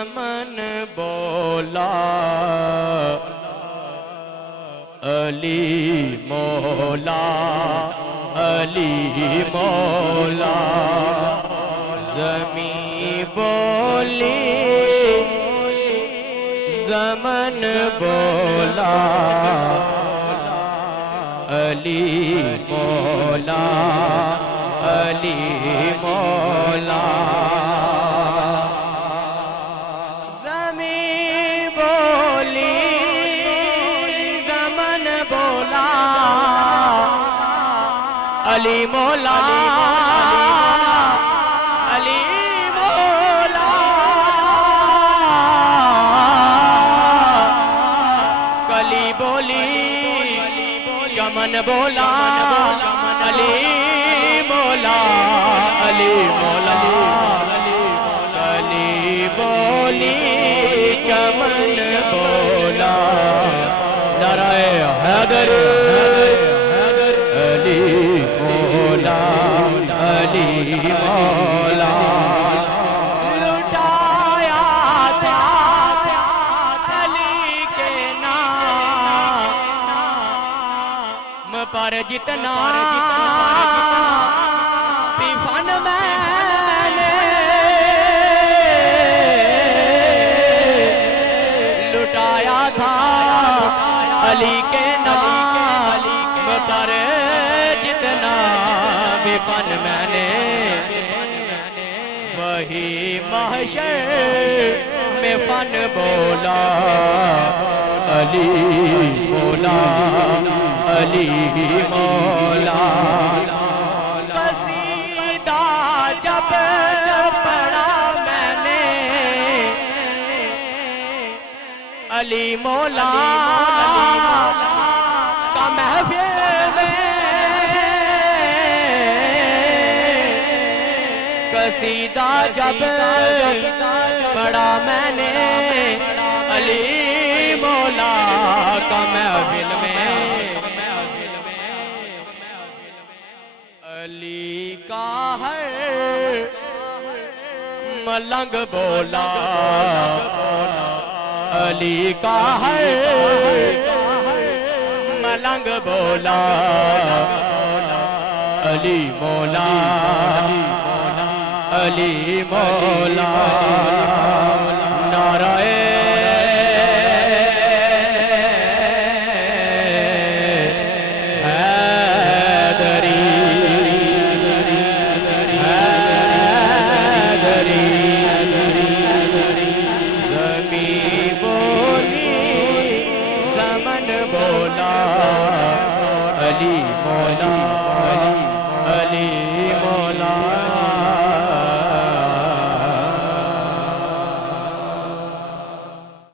زمن بولا علی مولا علی مولا زمین بولی زمن بولا علی مولا علی مولا زمین بولی زمن بولا علی مولا علی مولا کلی بولی چمن بولا علی مولا علی مولا کلی بولی چمن بولا نعرہ حیدر علی مولا علی مولا لٹایا تھا علی کے نام پر جتنا فن میں نے لٹایا تھا علی کے نام پر جتنا بھی فن میں نے وہی محشر میں فن بولا علی مولا علی مولا قصیدہ جب پڑھا میں نے علی مولا کا محفل میں قصیدہ جب پڑھا میں نے علی مولا کا محفل میں علی کا ہر ملنگ بولا علی کا ہر ملنگ بولا علی مولا علی مولا نعرہ علی مولا